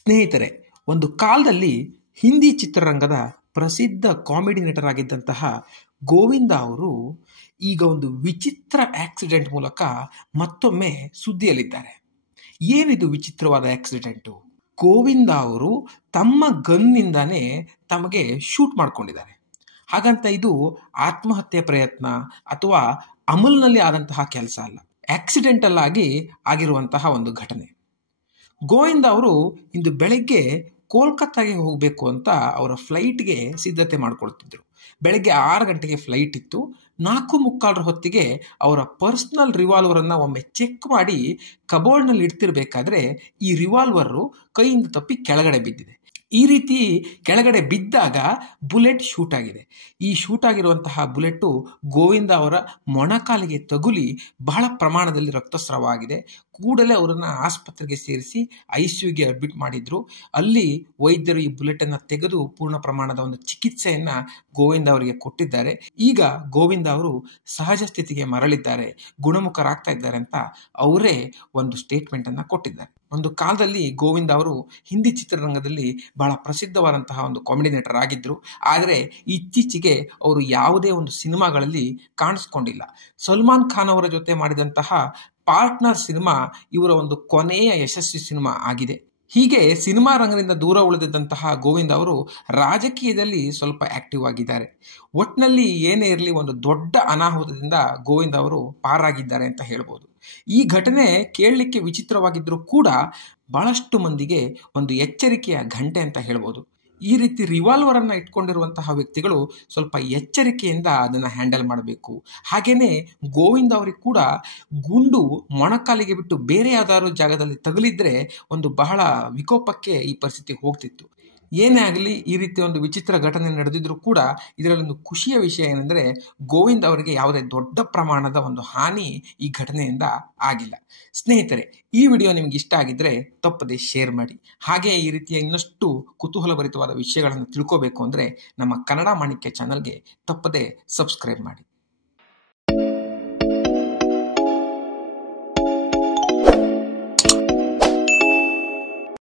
ಸ್ನೇಹಿತರೆ, ಒಂದು ಕಾಲದಲ್ಲಿ ಹಿಂದಿ ಚಿತ್ರರಂಗದ ಪ್ರಸಿದ್ಧ ಕಾಮಿಡಿ ನಟರಾಗಿದ್ದಂತಹ ಗೋವಿಂದ ಅವರು ಈಗ ಒಂದು ವಿಚಿತ್ರ ಆಕ್ಸಿಡೆಂಟ್ ಮೂಲಕ ಮತ್ತೊಮ್ಮೆ ಸುದ್ದಿಯಲ್ಲಿದ್ದಾರೆ. ಏನಿದು ವಿಚಿತ್ರವಾದ ಆಕ್ಸಿಡೆಂಟು? ಗೋವಿಂದ ಅವರು ತಮ್ಮ ಗನ್ನಿಂದಾನೇ ತಮಗೆ ಶೂಟ್ ಮಾಡ್ಕೊಂಡಿದ್ದಾರೆ. ಹಾಗಂತ ಇದು ಆತ್ಮಹತ್ಯೆ ಪ್ರಯತ್ನ ಅಥವಾ ಅಮಲ್ನಲ್ಲಿ ಆದಂತಹ ಕೆಲಸ ಅಲ್ಲ, ಆಕ್ಸಿಡೆಂಟಲ್ ಆಗಿ ಆಗಿರುವಂತಹ ಒಂದು ಘಟನೆ. ಗೋವಿಂದ ಅವರು ಇಂದು ಬೆಳಗ್ಗೆ ಕೋಲ್ಕತ್ತಾಗೆ ಹೋಗಬೇಕು ಅಂತ ಅವರ ಫ್ಲೈಟ್ಗೆ ಸಿದ್ಧತೆ ಮಾಡಿಕೊಳ್ತಿದ್ರು. ಬೆಳಗ್ಗೆ 6 ಗಂಟೆಗೆ ಫ್ಲೈಟ್ ಇತ್ತು. 4:45 ಹೊತ್ತಿಗೆ ಅವರ ಪರ್ಸ್ನಲ್ ರಿವಾಲ್ವರನ್ನು ಒಮ್ಮೆ ಚೆಕ್ ಮಾಡಿ ಕಬೋರ್ಡ್ನಲ್ಲಿ ಇಡ್ತಿರ್ಬೇಕಾದ್ರೆ ಈ ರಿವಾಲ್ವರು ಕೈಯಿಂದ ತಪ್ಪಿ ಕೆಳಗಡೆ ಬಿದ್ದಿದೆ. ಈ ರೀತಿ ಕೆಳಗಡೆ ಬಿದ್ದಾಗ ಬುಲೆಟ್ ಶೂಟ್ ಆಗಿದೆ. ಈ ಶೂಟ್ ಆಗಿರುವಂತಹ ಬುಲೆಟ್ಟು ಗೋವಿಂದ ಅವರ ಮೊಣಕಾಲಿಗೆ ತಗುಲಿ ಬಹಳ ಪ್ರಮಾಣದಲ್ಲಿ ರಕ್ತಸ್ರಾವ ಆಗಿದೆ. ಕೂಡಲೇ ಅವರನ್ನು ಆಸ್ಪತ್ರೆಗೆ ಸೇರಿಸಿ ICUಗೆ ಅಡ್ಮಿಟ್ ಮಾಡಿದ್ರು. ಅಲ್ಲಿ ವೈದ್ಯರು ಈ ಬುಲೆಟನ್ನು ತೆಗೆದು ಪೂರ್ಣ ಪ್ರಮಾಣದ ಒಂದು ಚಿಕಿತ್ಸೆಯನ್ನು ಗೋವಿಂದ ಅವರಿಗೆ ಕೊಟ್ಟಿದ್ದಾರೆ. ಈಗ ಗೋವಿಂದ ಅವರು ಸಹಜ ಸ್ಥಿತಿಗೆ ಮರಳಿದ್ದಾರೆ, ಗುಣಮುಖರಾಗ್ತಾ ಇದ್ದಾರೆ ಅಂತ ಅವರೇ ಒಂದು ಸ್ಟೇಟ್ಮೆಂಟನ್ನು ಕೊಟ್ಟಿದ್ದಾರೆ. ಒಂದು ಕಾಲದಲ್ಲಿ ಗೋವಿಂದ ಅವರು ಹಿಂದಿ ಚಿತ್ರರಂಗದಲ್ಲಿ ಬಹಳ ಪ್ರಸಿದ್ಧವಾದಂತಹ ಒಂದು ಕಾಮಿಡಿ ನಟರಾಗಿದ್ದರು. ಆದರೆ ಇತ್ತೀಚೆಗೆ ಅವರು ಯಾವುದೇ ಒಂದು ಸಿನಿಮಾಗಳಲ್ಲಿ ಕಾಣಿಸ್ಕೊಂಡಿಲ್ಲ. ಸಲ್ಮಾನ್ ಖಾನ್ ಅವರ ಜೊತೆ ಮಾಡಿದಂತಹ ಪಾರ್ಟ್ನರ್ ಸಿನಿಮಾ ಇವರ ಒಂದು ಕೊನೆಯ ಯಶಸ್ವಿ ಸಿನಿಮಾ ಆಗಿದೆ. ಹೀಗೆ ಸಿನಿಮಾ ರಂಗದಿಂದ ದೂರ ಉಳಿದಿದ್ದಂತಹ ಗೋವಿಂದ ಅವರು ರಾಜಕೀಯದಲ್ಲಿ ಸ್ವಲ್ಪ ಆಕ್ಟಿವ್ ಆಗಿದ್ದಾರೆ. ಒಟ್ಟಿನಲ್ಲಿ ಏನೇ ಇರಲಿ, ಒಂದು ದೊಡ್ಡ ಅನಾಹುತದಿಂದ ಗೋವಿಂದ ಅವರು ಪಾರಾಗಿದ್ದಾರೆ ಅಂತ ಹೇಳ್ಬೋದು. ಈ ಘಟನೆ ಕೇಳಲಿಕ್ಕೆ ವಿಚಿತ್ರವಾಗಿದ್ದರೂ ಕೂಡ ಬಹಳಷ್ಟು ಮಂದಿಗೆ ಒಂದು ಎಚ್ಚರಿಕೆಯ ಗಂಟೆ ಅಂತ ಹೇಳ್ಬೋದು. ಈ ರೀತಿ ರಿವಾಲ್ವರನ್ನು ಇಟ್ಕೊಂಡಿರುವಂತಹ ವ್ಯಕ್ತಿಗಳು ಸ್ವಲ್ಪ ಎಚ್ಚರಿಕೆಯಿಂದ ಅದನ್ನು ಹ್ಯಾಂಡಲ್ ಮಾಡಬೇಕು. ಹಾಗೆಯೇ ಗೋವಿಂದ ಅವರಿಗೆ ಕೂಡ ಗುಂಡು ಮೊಣಕಾಲಿಗೆ ಬಿಟ್ಟು ಬೇರೆ ಯಾವ್ದಾದ್ರು ಜಾಗದಲ್ಲಿ ತಗುಲಿದ್ರೆ ಒಂದು ಬಹಳ ವಿಕೋಪಕ್ಕೆ ಈ ಪರಿಸ್ಥಿತಿ ಹೋಗ್ತಿತ್ತು. ಏನೇ ಆಗಲಿ, ಈ ರೀತಿ ಒಂದು ವಿಚಿತ್ರ ಘಟನೆ ನಡೆದಿದ್ರೂ ಕೂಡ ಇದರಲ್ಲೊಂದು ಖುಷಿಯ ವಿಷಯ ಏನೆಂದರೆ ಗೋವಿಂದ ಅವರಿಗೆ ಯಾವುದೇ ದೊಡ್ಡ ಪ್ರಮಾಣದ ಒಂದು ಹಾನಿ ಈ ಘಟನೆಯಿಂದ ಆಗಿಲ್ಲ. ಸ್ನೇಹಿತರೆ, ಈ ವಿಡಿಯೋ ನಿಮ್ಗೆ ಇಷ್ಟ ಆಗಿದ್ರೆ ತಪ್ಪದೆ ಶೇರ್ ಮಾಡಿ. ಹಾಗೆ ಈ ರೀತಿಯ ಇನ್ನಷ್ಟು ಕುತೂಹಲಭರಿತವಾದ ವಿಷಯಗಳನ್ನು ತಿಳ್ಕೋಬೇಕು ಅಂದರೆ ನಮ್ಮ ಕನ್ನಡ ಮಾಣಿಕ್ಯ ಚಾನಲ್ಗೆ ತಪ್ಪದೆ ಸಬ್ಸ್ಕ್ರೈಬ್ ಮಾಡಿ.